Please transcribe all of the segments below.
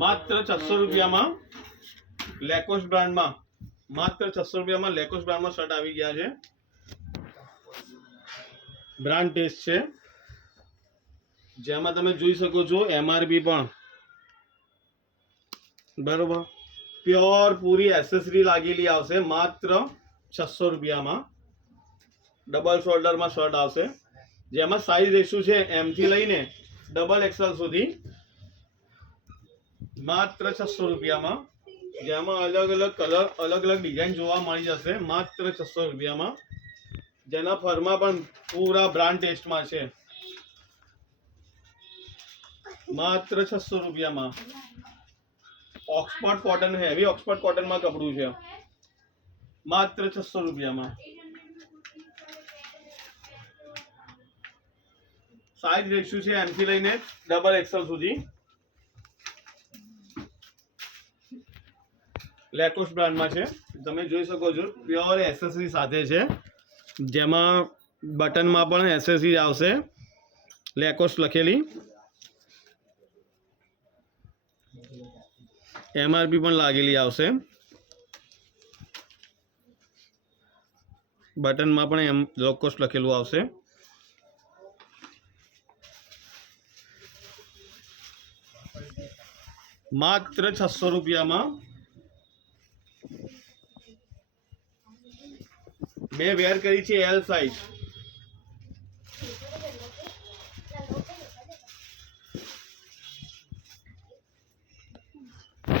માત્ર 600 રૂપિયામાં લેકોસ બ્રાન્ડમાં માત્ર 600 રૂપિયામાં લેકોસ બ્રાન્ડમાં શર્ટ આવી ગયા છે. બ્રાન્ડ ટેસ્ટ છે, જેમાં તમે જોઈ શકો છો MRP પણ બરોબર. પ્યોર પૂરી એસેસરી લાગેલી આવશે માત્ર 600 રૂપિયામાં. ડબલ શોલ્ડરમાં શર્ટ આવશે, જેમાં સાઈઝ રેશિયો છે M થી લઈને XXL સુધી. માત્ર 600 રૂપિયામાં, જેમાં અલગ અલગ કલર અલગ અલગ ડિઝાઇન જોવા મળી જશે માત્ર 600 રૂપિયામાં. જેના ફરમાં પણ પૂરા બ્રાન્ડ ટેસ્ટમાં છે માત્ર 600 રૂપિયામાં. ઓક્સફર્ડ કોટન હેવી ઓક્સફર્ડ કોટનમાં કપડું છે માત્ર 600 રૂપિયામાં. સાઈઝ રેશિયો છે M થી લઈને XXL સુધી. લેકોસ બ્રાન્ડમાં છે, તમે જોઈ શકો છો પ્યોર એસેસરી સાથે છે, જેમાં બટનમાં પણ એસેસરી આવશે લેકોસ લખેલી. MRP પણ લાગેલી આવશે. બટનમાં પણ લેકોસ લખેલું આવશે. માત્ર 600 રૂપિયામાં. મેં વેર કરી છે L સાઇઝ.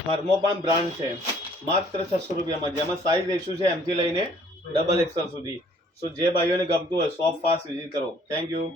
થર્મોપાન બ્રાન્ડ છે માત્ર 600 રૂપિયામાં, જેમાં સાઈઝ રેશિયો છે M થી લઈને XXL સુધી. સો જે ભાઈઓને ગમતું હોય શોપ ફાસ્ટ વિઝિટ કરો. Thank you.